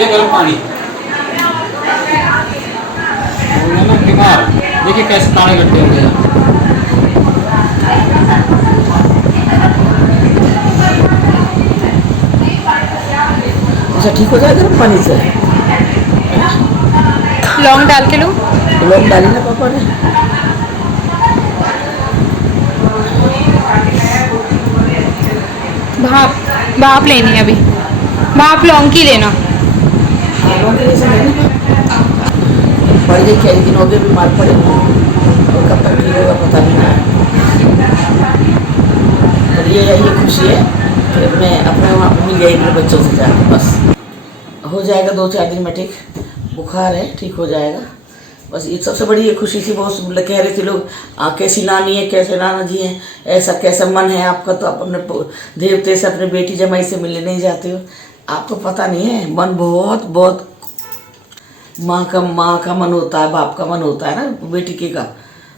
ये गर्म पानी बीमार। देखिए कैसे काले गड्ढे हो गए। अच्छा ठीक हो जाएगा गर्म पानी से? लौंग डाल के लो। लौंग डाली ना पापा ने? भाप भाप लेनी है अभी। भाप लौंग की लेना। लौंग के जैसे लेनी पड़ गई। कई दिन हो गए बीमार पड़े और कब तक ठीक होगा पता भी नहीं। पर ये खुशी है कि मैं अपने वहाँ पर मिल गई मेरे बच्चों से जाकर। बस हो जाएगा 2-4 दिन में ठीक। बुखार है ठीक हो जाएगा। बस ये सबसे बड़ी ये खुशी थी। बहुत कह रहे थे लोग कैसी नानी है कैसे नाना जी हैं, ऐसा कैसा मन है आपका, तो आप अपने देवते से अपने बेटी जमाई से मिलने नहीं जाते हो। आपको पता नहीं है मन बहुत बहुत माँ का मन होता है, बाप का मन होता है ना, बेटी के का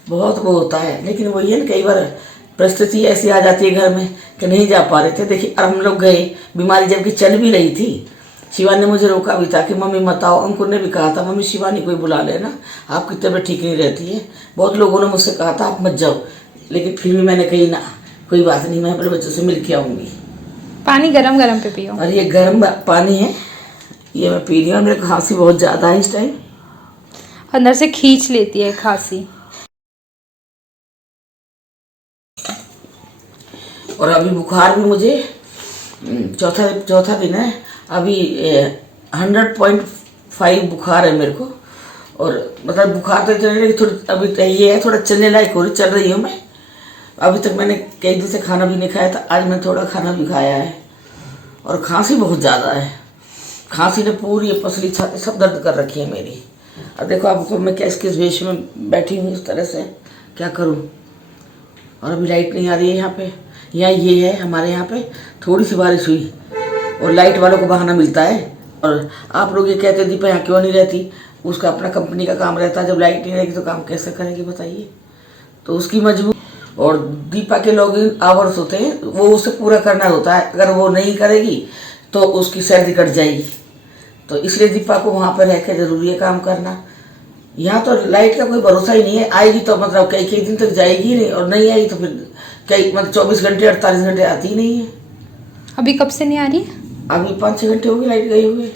बहुत वो होता है। लेकिन वही है ना, कई बार परिस्थिति ऐसी आ जाती है घर में कि नहीं जा पा रहे थे। देखिए अब हम लोग गए, बीमारी जबकि चल भी रही थी। शिवानी ने मुझे रोका भी था कि मम्मी मत आओ। अंकुर ने भी कहा था मम्मी शिवानी कोई बुला लेना, आपकी तबीयत ठीक नहीं रहती है। बहुत लोगों ने मुझसे कहा था आप मत जाओ, लेकिन फिर भी मैंने कही ना कोई बात नहीं, मैं अपने बच्चों से मिल के आऊँगी। पानी गरम गरम पे पियो। और ये गर्म पानी है, ये मैं पी रही हूँ। मेरे खांसी बहुत ज़्यादा है इस टाइम, अंदर से खींच लेती है खांसी। और अभी बुखार भी मुझे चौथा दिन है। अभी 100.5 बुखार है मेरे को। और मतलब बुखार तो इतना नहीं, थोड़ी अभी ये है थोड़ा चलने लायक हो रही, चल रही हूँ मैं। अभी तक मैंने कई दिन से खाना भी नहीं खाया था, आज मैंने थोड़ा खाना भी खाया है। और खांसी बहुत ज़्यादा है, खांसी ने पूरी पसली छाती सब दर्द कर रखी है मेरी। अब देखो आपको मैं किस वेश में बैठी हूँ इस तरह से, क्या करूँ। और अभी लाइट नहीं आ रही है यहाँ पे। यहाँ ये है हमारे यहाँ पे थोड़ी सी बारिश हुई और लाइट वालों को बहाना मिलता है। और आप लोग ये कहते दीपा यहाँ क्यों नहीं रहती, उसका अपना कंपनी का काम रहता है, जब लाइट नहीं रहेगी तो काम कैसे करेगी बताइए। तो उसकी मजबूर। और दीपा के लॉगिन आवर्स होते हैं वो उसे पूरा करना होता है, अगर वो नहीं करेगी तो उसकी सैलरी कट जाएगी। तो इसलिए दीपा को वहाँ पर रह के ज़रूरी है काम करना। यहाँ तो लाइट का कोई भरोसा ही नहीं है, आएगी तो मतलब कई दिन तक जाएगी ही नहीं, और नहीं आई तो फिर कई मतलब 24 घंटे 48 घंटे आती ही नहीं है। अभी कब से नहीं आ रही? अभी 5-6 घंटे हो गए लाइट गई हुई।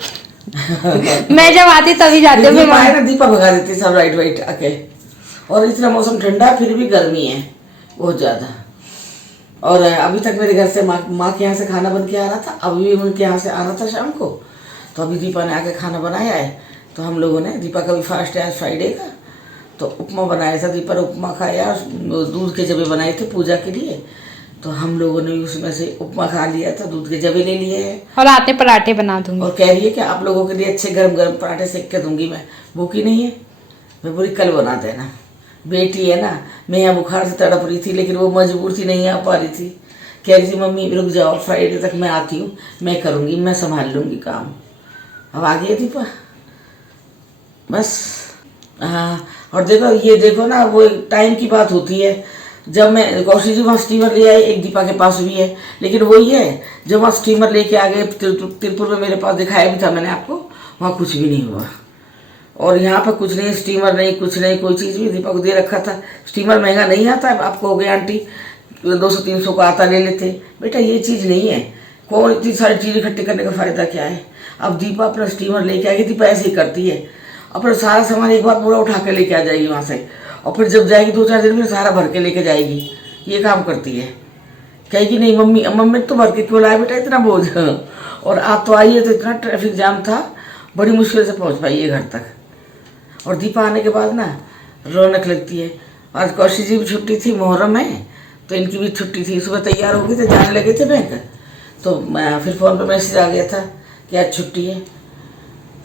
मैं जब आती तभी जाती हूँ। दीपा है ना, दीपा भगा देती सब लाइट वाइट आके। और इतना मौसम ठंडा फिर भी गर्मी है बहुत ज़्यादा। और अभी तक मेरे घर से माँ के यहाँ से खाना बन के आ रहा था, अभी भी उनके यहाँ से आना था शाम को। तो अभी दीपा ने आके खाना बनाया है, तो हम लोगों ने, दीपा का भी फास्ट है आज फ्राइडे का, तो उपमा बनाया था। दीपा ने उपमा खाया, दूध के जबे बनाए थे पूजा के लिए, तो हम लोगों ने उसमें से उपमा खा लिया था, दूध के जबे ले लिए हैं। और आते पराठे बना दूंगी। और कह रही है कि आप लोगों के लिए अच्छे गरम गरम पराठे सेक के दूंगी। मैं भूखी नहीं है, मैं पूरी कल बना देना। बेटी है ना, मैं यहाँ बुखार से तड़प रही थी, लेकिन वो मजबूर थी, नहीं आ पा रही थी। कह रही थी मम्मी रुक जाओ, फ्राइडे तक मैं आती हूँ, मैं करूँगी, मैं संभाल लूँगी काम। अब आ गई दीपा बस। हाँ, और देखो ये देखो ना, वो टाइम की बात होती है। जब मैं कौशी जी वहाँ स्टीमर ले आई, एक दीपा के पास भी है, लेकिन वही है जब वहाँ स्टीमर लेके आ गए तिरपुर में, मेरे पास दिखाया भी था मैंने आपको, वहाँ कुछ भी नहीं हुआ। और यहाँ पर कुछ नहीं, स्टीमर नहीं, कुछ नहीं, कोई चीज़ भी दीपा को दे रखा था। स्टीमर महंगा नहीं आता है, आपको हो गया आंटी 200-300 का आता, ले लेते। बेटा ये चीज़ नहीं है, कौन इतनी सारी चीज़ इकट्ठी करने का फ़ायदा क्या है। अब दीपा अपना स्टीमर लेके आएगी, दीपा ऐसे ही करती है, अपना सारा सामान एक बार पूरा उठा के लेके आ जाएगी वहाँ से, और फिर जब जाएगी 2-4 दिन में सारा भर के लेके जाएगी। ये काम करती है, कहेगी नहीं मम्मी तो भर के क्यों लाए बेटा इतना बोझ। और आप तो आई है तो इतना ट्रैफिक जाम था, बड़ी मुश्किल से पहुँच पाई है घर तक। और दीपा आने के बाद ना रौनक लगती है। आज कौशी जी भी छुट्टी थी, मुहर्रम है, तो इनकी भी छुट्टी थी। सुबह तैयार हो गए थे, जाने लगे थे बैंक, तो मैं फिर फ़ोन पे मैसेज आ गया था कि आज छुट्टी है।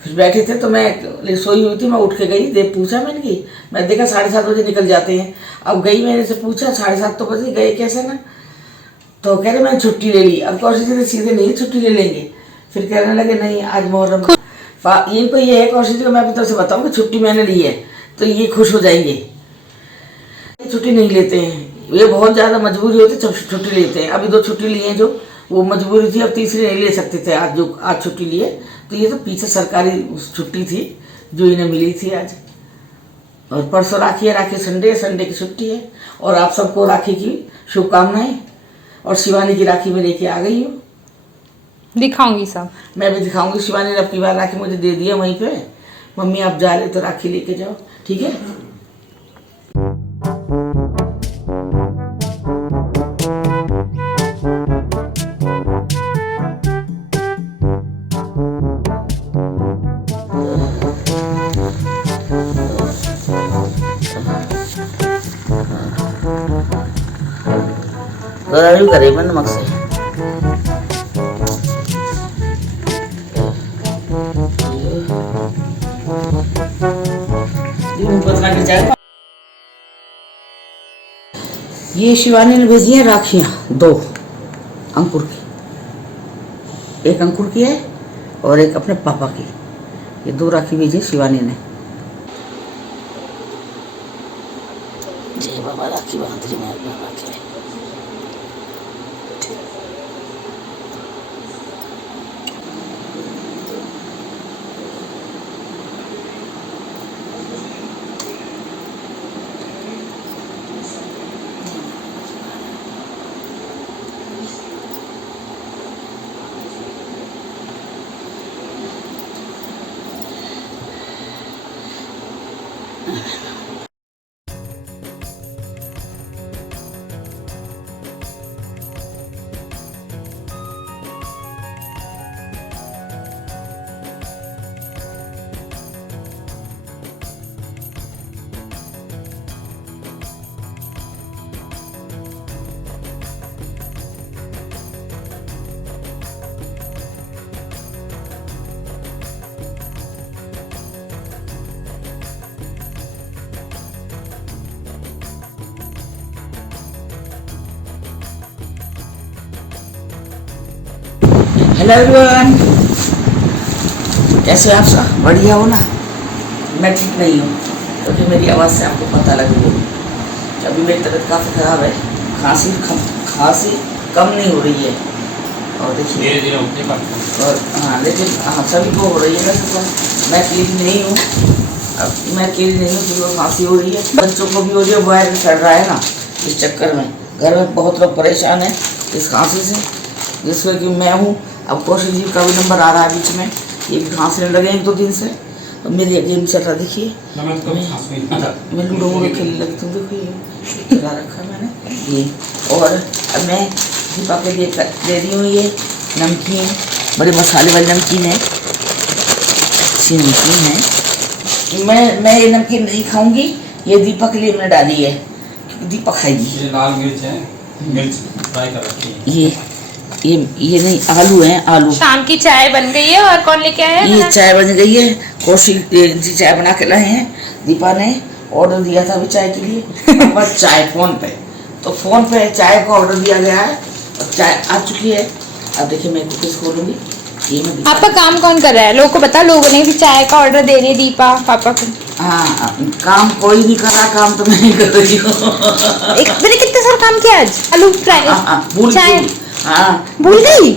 फिर बैठे थे तो मैं सोई हुई थी, मैं उठ के गई, देख पूछा मैंने कि मैं देखा 7:30 बजे निकल जाते हैं। अब गई, मैंने से पूछा 7:30 तो बजे गए कैसे ना, तो कह रहे मैंने छुट्टी ले ली। अब कौशी जी ने सीधे नहीं छुट्टी ले लेंगे, फिर कहने लगे नहीं आज मुहर्रम। इनको ये है कौशी जी को मैं अपनी तरफ से बताऊँ कि छुट्टी मैंने ली है, तो ये खुश हो जाएंगे। छुट्टी नहीं लेते हैं, ये बहुत ज़्यादा मजबूरी होती है जब छुट्टी लेते हैं। अभी 2 छुट्टी ली हैं जो वो मजबूरी थी, अब तीसरी नहीं ले सकते थे। आज छुट्टी लिए तो ये तो पीछे सरकारी छुट्टी थी जो इन्हें मिली थी आज। और परसों राखी है, राखी संडे की छुट्टी है। और आप सबको राखी की शुभकामनाएं। और शिवानी की राखी में लेके आ गई हूँ, दिखाऊंगी सब। मैं भी दिखाऊंगी। शिवानी ने अब की बार राखी मुझे दे दिया वहीं पे। मम्मी आप जा रहे तो राखी लेके जाओ, ठीक है। गरम करे मैं नमक से। ये शिवानी ने भेजी है राखियां 2 अंकुर की, एक अंकुर की है और एक अपने पापा की। ये 2 राखी भेजी है शिवानी ने। जय बाबा राखी बांध रही मैं राखी। हेलो एवरीवन, कैसे हो आप सब? बढ़िया हो ना? मैं ठीक नहीं हूँ क्योंकि मेरी आवाज़ से आपको पता लग रही है। अभी मेरी तबीयत काफ़ी ख़राब है। खांसी कम नहीं हो रही है। और देखिए और हाँ, लेकिन हाँ सभी को हो रही है। वैसे तो मैं अकेली नहीं हूँ, अब मैं अकेली नहीं हूँ क्योंकि खांसी हो रही है। बच्चों को भी हो रही है, वायरल चढ़ रहा है ना, इस चक्कर में घर में बहुत लोग परेशान हैं इस खांसी से, जिसमें कि मैं हूँ। अब कौशिक जी का भी नंबर आ रहा है बीच में, ये भी खांसने लगे 1-2 दिन से। तो मेरी गेम चल रहा, देखिए मैं लूडो वूडो खेलने लगी। तुम देखो ये खिला रखा मैंने ये। और अब मैं दीपा के लिए दे रही हूँ ये नमकीन, बड़े मसाले वाली नमकीन है, अच्छी नमकीन है। मैं ये नमकीन नहीं खाऊंगी, ये दीपा के लिए मैंने डाली है, दीपा खाएगी। ये लाल मिर्च है, मिर्च फ्राई कर रखी है। ये नहीं, आलू हैं, आलू। शाम की चाय बन गई है। और कौन लेके आया है? ये चाय बन गई है, कौशिक जी चाय बना के लाए हैं। दीपा ने ऑर्डर दिया था अभी चाय के लिए, बस चाय फोन पे, तो फोन पे चाय का ऑर्डर दिया गया है और चाय आ चुकी है। अब देखिए मैं कुछ खोलूंगी। ये मैं आपका काम कौन कर रहा है? लोगों को बता, लोगों ने भी चाय का ऑर्डर दे रही है दीपा पापा को। हाँ, काम कोई नहीं कर रहा, काम तो मैं नहीं कर रही हूँ। मैंने कितने सारा काम किया आज। आलू फ्राई, चाय भूल गई।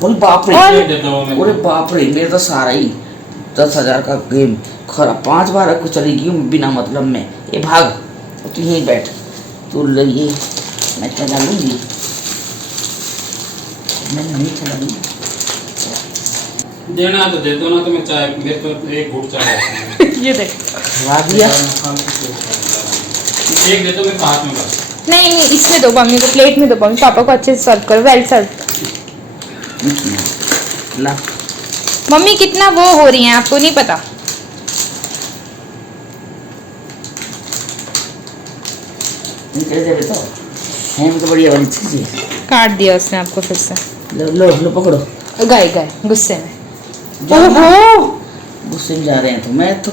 बोल बाप रे, अरे बाप रे, मेरे तो सारा ही 10,000 का गेम खरा 5 बार को चली गई बिना मतलब में। ये भाग, तू यहीं बैठ, तू ये मैं चला लूंगी, मैं नहीं चला लूंगी। देना तो दे दो ना, तो मैं चाय, मेरे तो एक घूट चाय ये देख ला दिया। एक दे दो मेरे हाथ में बस। नहीं, इसमें दो मम्मी को, प्लेट में दो मम्मी, पापा को अच्छे से सर्व करो, वेल सर्व। ला मम्मी कितना वो हो रही हैं, आपको नहीं पता। तो बढ़िया वाली चीज है। काट दिया उसने आपको फिर से। लो पकड़ो। गए गुस्से में। ओहो, गुस्से में जा रहे हैं तो मैं तो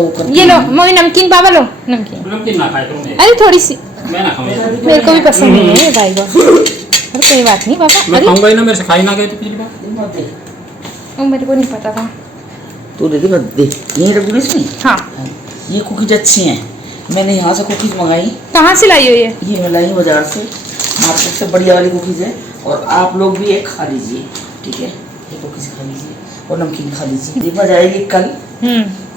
वो करती ये लो हूँ। मम्मी नमकीन, पापा लो नमकीन। ना खाए करो, अरे थोड़ी सी, मैं ना खाऊंगा, मेरे को भी पसंद नहीं है भाई को। अरे कोई बात नहीं पापा। मैं खाऊंगा ही ना, मेरे से खाई ना गए तो पिछली बार। वो मेरे को नहीं पता था। तू दे दे, यहीं रख दूँ इसमें। हाँ, ये कुकीज अच्छी हैं, मैंने यहाँ से कुकीज मंगाई। कहाँ से लाई हो ये? मैं लाई हूँ बाजार से, मार्केट से, बढ़िया वाली कुकीज है। और आप लोग भी एक खा लीजिए, ठीक है? ये कुकीज खा लीजिए, और नमकीन खा लीजिए। दीपा जाएगी कल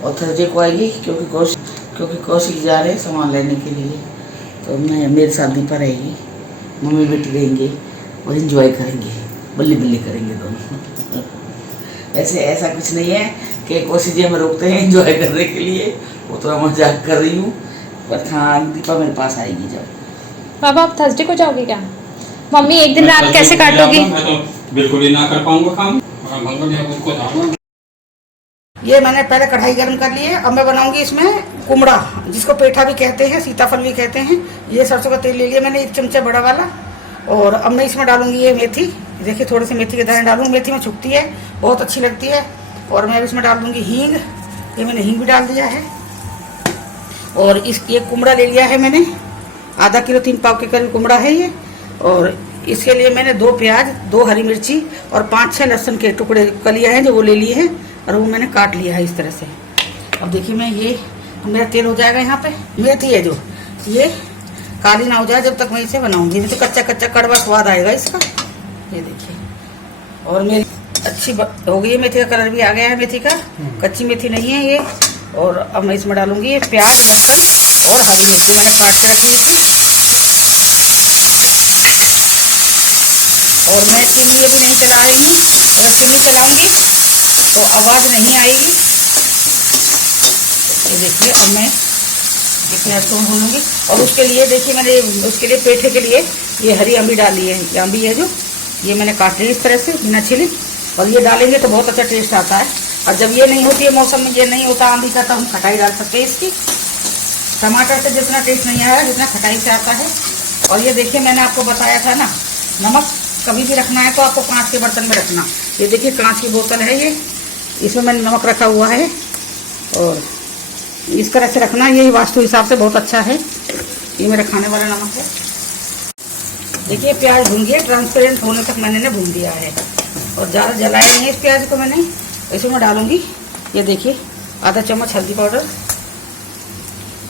और थर्सडे को आएगी, क्योंकि कौशिक जा रहे हैं सामान लेने के लिए, तो मैं मेरे साथ दीपा रहेगी, मम्मी बेटी रहेंगे और इन्जॉय करेंगे, बल्ली बल्ली करेंगे दोनों। ऐसा कुछ नहीं है कि कौशिक जी हमें रोकते हैं इन्जॉय करने के लिए, वो तो मैं मजाक कर रही हूँ, पर हाँ दीपा मेरे पास आएगी जब। बाबा आप थर्सडे को जाओगे क्या? मम्मी एक दिन रात कैसे काटोगी? मैं तो बिल्कुल ही ना कर पाऊंगा काम, उसको जाऊंगा। ये मैंने पहले कढ़ाई गर्म कर ली है। अब मैं बनाऊंगी इसमें कुमड़ा, जिसको पेठा भी कहते हैं, सीताफल भी कहते हैं। ये सरसों का तेल ले लिया मैंने 1 चमचा बड़ा वाला, और अब मैं इसमें डालूंगी ये मेथी। देखिए थोड़े से मेथी के दाने डालूंगी, मेथी में छुपती है, बहुत अच्छी लगती है। और मैं इसमें डाल दूंगी हींग, ये मैंने हींग भी डाल दिया है। और ये कुमड़ा ले लिया है मैंने, आधा किलो 3 पाव के करीब कुमड़ा है ये। और इसके लिए मैंने 2 प्याज, 2 हरी मिर्ची और 5-6 लहसुन के टुकड़े कलिया हैं जो वो ले लिए हैं, और वो मैंने काट लिया है इस तरह से। अब देखिए मैं ये मेरा तेल हो जाएगा यहाँ पे। मेथी है जो ये काली ना हो जाए जब तक मैं इसे बनाऊंगी, नहीं तो कच्चा कच्चा कड़वा स्वाद आएगा इसका। ये देखिए, और मेरी अच्छी हो गई है, मेथी का कलर भी आ गया है मेथी का, कच्ची मेथी नहीं है ये। और अब मैं इसमें डालूंगी ये प्याज, लहसुन और हरी मिर्ची मैंने काट के रखी थी। और मैं चीनी अभी नहीं चला रही हूँ, अगर चीनी चलाऊंगी तो आवाज़ नहीं आएगी। ये देखिए अब मैं प्याज को भूनूंगी। और उसके लिए देखिए मैंने उसके लिए पेठे के लिए ये हरी अम्बी डाली है, ये अम्बी है जो ये मैंने काट ली इस तरह से बिना छिले, और ये डालेंगे तो बहुत अच्छा टेस्ट आता है। और जब ये नहीं होती है मौसम में, ये नहीं होता आंधी का, तो हम खटाई डाल सकते हैं इसकी। टमाटर से जितना टेस्ट नहीं आया जितना खटाई से आता है। और ये देखिए मैंने आपको बताया था ना, नमक कभी भी रखना है तो आपको कांच के बर्तन में रखना। ये देखिए कांच की बोतल है ये, इसमें मैंने नमक रखा हुआ है, और इस तरह से रखना, ये वास्तु हिसाब से बहुत अच्छा है। ये मेरा खाने वाला नमक है। देखिए प्याज भून गया, ट्रांसपेरेंट होने तक मैंने भून दिया है, और ज़्यादा जलाया नहीं है इस प्याज को मैंने। इसमें मैं डालूंगी ये देखिए आधा चम्मच हल्दी पाउडर,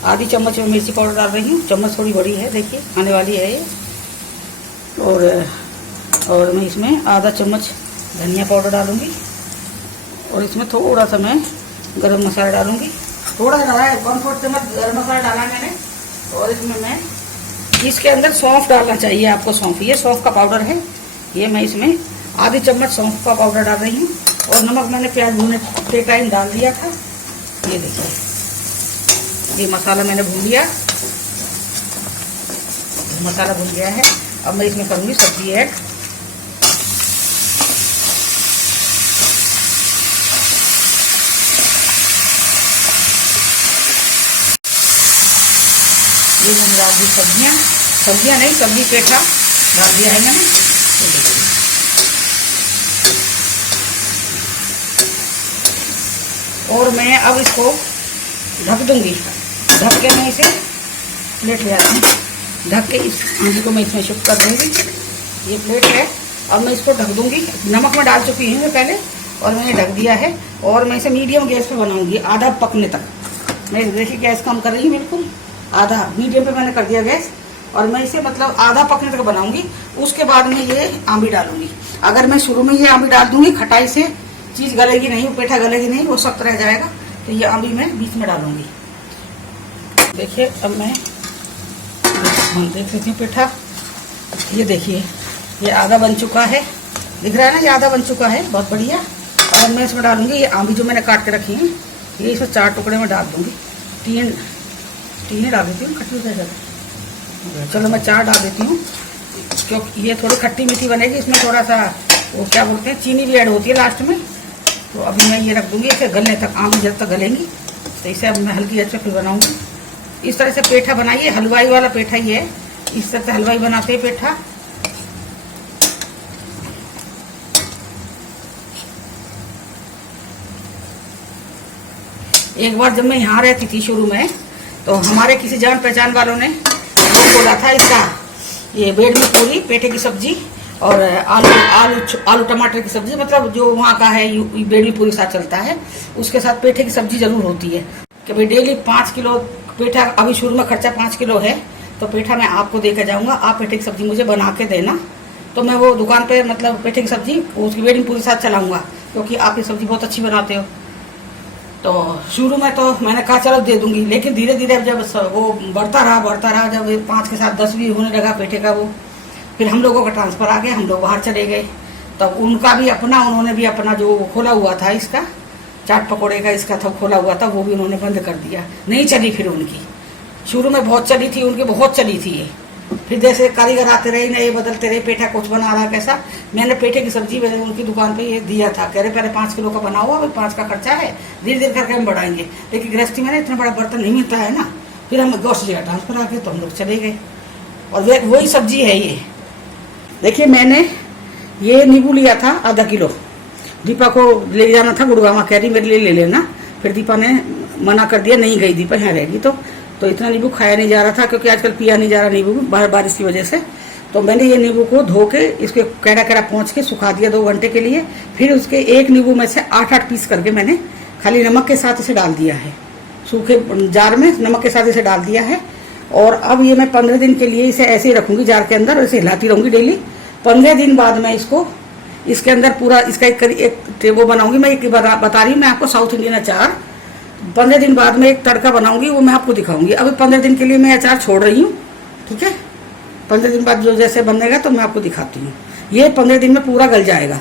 आधी चम्मच में मिर्ची पाउडर डाल रही हूँ, चम्मच थोड़ी बड़ी है देखिए, खाने वाली है ये। और मैं इसमें आधा चम्मच धनिया पाउडर डालूंगी, और इसमें थोड़ा सा मैं गरम मसाला डालूंगी, थोड़ा सा डाला है, 1/4 चम्मच गरम मसाला डाला मैंने। और इसमें मैं इसके अंदर सौंफ डालना चाहिए आपको, सौंफ, ये सौंफ का पाउडर है, ये मैं इसमें आधी चम्मच सौंफ का पाउडर डाल रही हूँ। और नमक मैंने प्याज भूनने के टाइम डाल दिया था। ये देखिए ये मसाला मैंने भून लिया, मसाला भून गया है। अब मैं इसमें करूँगी सब्जी ऐड। ये मैंने डाल दी सब्जियाँ नहीं, सब्जी पेठा डाल दिया है मैंने। और मैं अब इसको ढक दूंगी, ढक के मैं इसे प्लेट ले आती हूँ, ढक के इस आंधी को मैं इसमें शिफ्ट कर दूंगी। ये प्लेट है, अब मैं इसको ढक दूंगी। नमक में डाल चुकी हूँ मैं पहले, और मैंने ढक दिया है। और मैं इसे मीडियम गैस पे बनाऊंगी आधा पकने तक। मैं देखिए गैस कम कर रही हूँ, बिल्कुल आधा मीडियम पे मैंने कर दिया गैस, और मैं इसे मतलब आधा पकने तक बनाऊंगी। उसके बाद में ये आंबी डालूंगी। अगर मैं शुरू में ये आंबी डाल दूंगी, खटाई से चीज़ गलेगी नहीं, पेठा गलेगी नहीं, वो सख्त रह जाएगा। तो ये आंबी मैं बीच में डालूंगी। देखिए अब मैं देख लेती हूँ पेठा। ये देखिए ये आधा बन चुका है, दिख रहा है ना, ये आधा बन चुका है, बहुत बढ़िया। और मैं इसमें डालूंगी ये आंबी जो मैंने काट के रखी है, ये इसमें 4 टुकड़े में डाल दूंगी। 3 डाल देती हूँ, खट्टी हो जाएगा। चलो मैं 4 डाल देती हूँ, क्योंकि ये थोड़ी खट्टी मीठी बनेगी। इसमें थोड़ा सा वो क्या बोलते हैं, चीनी भी ऐड होती है लास्ट में। तो अभी मैं ये रख दूंगी इसे गलने तक, आंबी जब तक गलेंगी। तो इसे अब मैं हल्की आंच पे फिर बनाऊंगी। इस तरह से पेठा बनाइए, हलवाई वाला पेठा ही है, इस तरह से हलवाई बनाते हैं पेठा। एक बार जब मैं यहाँ रहती थी शुरू में, तो हमारे किसी जान पहचान वालों ने बोला था इसका, ये बेड में पूरी, पेठे की सब्जी और आलू टमाटर की सब्जी, मतलब जो वहाँ का है बेडमी पूरी साथ चलता है, उसके साथ पेठे की सब्जी जरूर होती है। कि भाई डेली 5 किलो पेठा, अभी शुरू में खर्चा 5 किलो है, तो पेठा मैं आपको दे के जाऊँगा, आप पेठे की सब्जी मुझे बना के देना। तो मैं वो दुकान पे मतलब पेठे की सब्जी उसकी बेडमी पूरी साथ चलाऊँगा, क्योंकि आप ये सब्जी बहुत अच्छी बनाते हो। तो शुरू में तो मैंने कहा चलो दे दूंगी, लेकिन धीरे धीरे जब वो बढ़ता रहा, जब 5 के साथ 10 भी होने लगा पेठे का वो, फिर हम लोगों का ट्रांसफ़र आ गया, हम लोग बाहर चले गए। तब उनका भी अपना, उन्होंने भी अपना जो खोला हुआ था इसका चाट पकौड़े का इसका था खोला हुआ था, वो भी उन्होंने बंद कर दिया, नहीं चली फिर उनकी। शुरू में बहुत चली थी उनकी, बहुत चली थी ये। फिर जैसे कारीगर आते रहे, नए बदलते रहे, पेठा कुछ बना रहा कैसा। मैंने पेठे की सब्जी उनकी दुकान पे ये दिया था, कह रहे पहले 5 किलो का बना हुआ, अभी 5 का खर्चा है, धीरे धीरे करके हम बढ़ाएंगे। लेकिन गृहस्थी में ना इतना बड़ा बर्तन नहीं मिलता है ना, फिर हम गौश जगह ट्रांसफर आ गए तो हम लोग चले गए। और वही सब्जी है ये। देखिए मैंने ये नींबू लिया था आधा किलो, दीपा को ले जाना था गुड़गांव, कह रही मेरे लिए ले लेना। फिर दीपा ने मना कर दिया, नहीं गई दीपा, यहाँ रहेगी। तो इतना नींबू खाया नहीं जा रहा था, क्योंकि आजकल पिया नहीं जा रहा नींबू बारिश की वजह से। तो मैंने ये नींबू को धो के इसके कैड़ा पहुँच के सुखा दिया 2 घंटे के लिए। फिर उसके एक नींबू में से 8-8 पीस करके मैंने खाली नमक के साथ इसे डाल दिया है, सूखे जार में नमक के साथ इसे डाल दिया है। और अब ये मैं 15 दिन के लिए इसे ऐसे ही रखूँगी जार के अंदर, और इसे हिलाती रहूँगी डेली। 15 दिन बाद मैं इसको इसके अंदर पूरा इसका एक वो बनाऊंगी। मैं एक बता रही हूँ मैं आपको, साउथ इंडियन अचार। 15 दिन बाद में एक तड़का बनाऊंगी, वो मैं आपको दिखाऊंगी। अभी 15 दिन के लिए मैं अचार छोड़ रही हूँ, ठीक है। 15 दिन बाद जो जैसे बनेगा तो मैं आपको दिखाती हूँ। ये 15 दिन में पूरा गल जाएगा।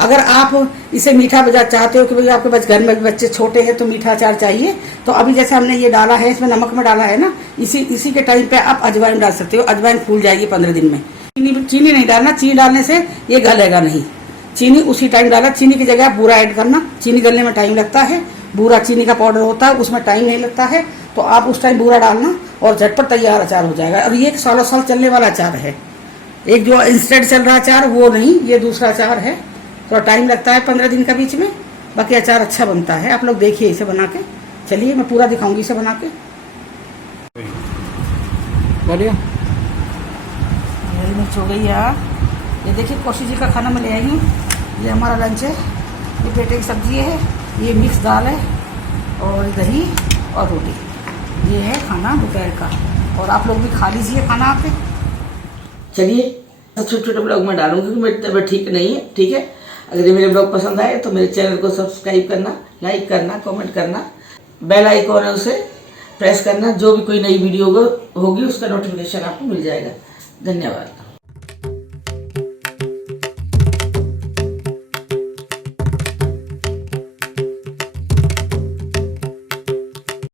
अगर आप इसे मीठा बजा चाहते हो कि भाई आपके घर में बच्चे छोटे हैं तो मीठा अचार चाहिए, तो अभी जैसे हमने ये डाला है, इसमें नमक में डाला है ना, इसी के टाइम पे आप अजवाइन डाल सकते हो। अजवाइन फूल जाएगी 15 दिन में। चीनी नहीं डालना, चीनी डालने से ये गलेगा नहीं। चीनी उसी टाइम डाला, चीनी की जगह बूरा ऐड करना। चीनी गलने में टाइम लगता है, बूरा चीनी का पाउडर होता है, उसमें टाइम नहीं लगता है। तो आप उस टाइम बूरा डालना और झटपट तैयार अचार हो जाएगा। और ये 1 सालों साल चलने वाला अचार है, एक जो इंस्टेंट चल रहा अचार वो नहीं, ये दूसरा अचार है। थोड़ा टाइम लगता है 15 दिन का बीच में, बाकी अचार अच्छा बनता है। आप लोग देखिए इसे बना के। चलिए मैं पूरा दिखाऊंगी इसे बना के। बढ़िया हरी मिर्च हो गई यार। ये देखिए कौशी जी का खाना मैं ले आई हूँ, ये हमारा लंच है। ये पेठे की सब्जी है, ये मिक्स दाल है, और दही और रोटी। ये है खाना दोपहर का, और आप लोग भी खा लीजिए खाना आके। चलिए छोटे छोटे ब्लॉग में डालूंगी, क्योंकि मेरी तबीयत ठीक नहीं है, ठीक है। अगर ये मेरे ब्लॉग पसंद आए तो मेरे चैनल को सब्सक्राइब करना, लाइक करना, कमेंट करना, बेल आइकॉन है उसे प्रेस करना। जो भी कोई नई वीडियो होगी उसका नोटिफिकेशन आपको मिल जाएगा। धन्यवाद।